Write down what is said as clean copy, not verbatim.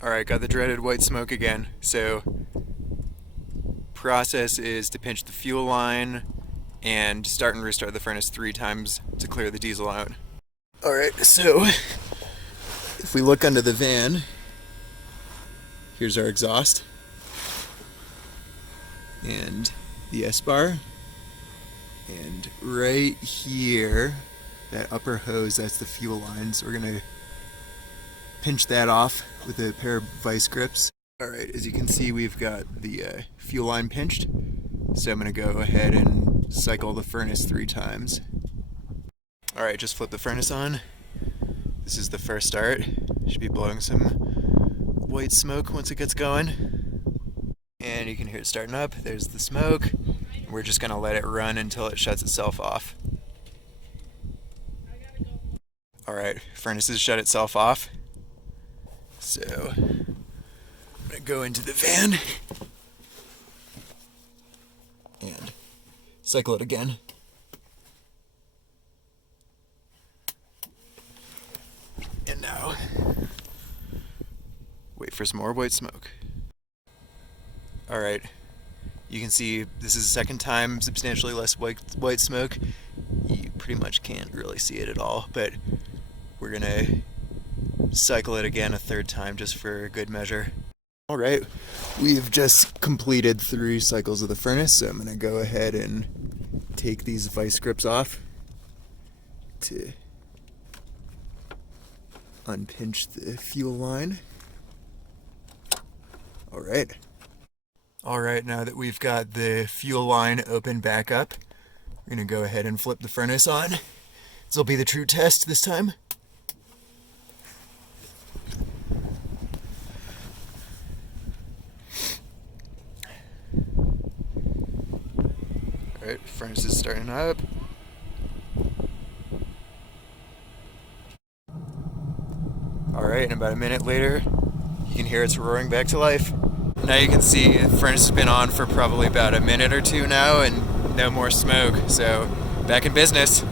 Alright, got the dreaded white smoke again. So, process is to pinch the fuel line and start and restart the furnace 3 times to clear the diesel out. Alright, so if we look under the van, here's our exhaust and the Espar, and right here, that upper hose, that's the fuel line, so we're gonna pinch that off with a pair of vice grips. Alright, as you can see, we've got the fuel line pinched, so I'm gonna go ahead and cycle the furnace 3 times. Alright, just flip the furnace on. This is the first start. Should be blowing some white smoke once it gets going. And you can hear it starting up. There's the smoke. We're just gonna let it run until it shuts itself off. Alright, furnace has shut itself off. So, I'm gonna go into the van and cycle it again. And now, wait for some more white smoke. Alright, you can see this is the second time, substantially less white smoke. You pretty much can't really see it at all, but we're gonna cycle it again a 3rd time just for good measure. Alright, we've just completed 3 cycles of the furnace, so I'm gonna go ahead and take these vice grips off to unpinch the fuel line. Alright, now that we've got the fuel line open back up, we're gonna go ahead and flip the furnace on. This will be the true test this time. Alright, furnace is starting up. Alright, and about a minute later, you can hear it's roaring back to life. Now you can see the furnace has been on for probably about a minute or 2 now, and no more smoke, so back in business.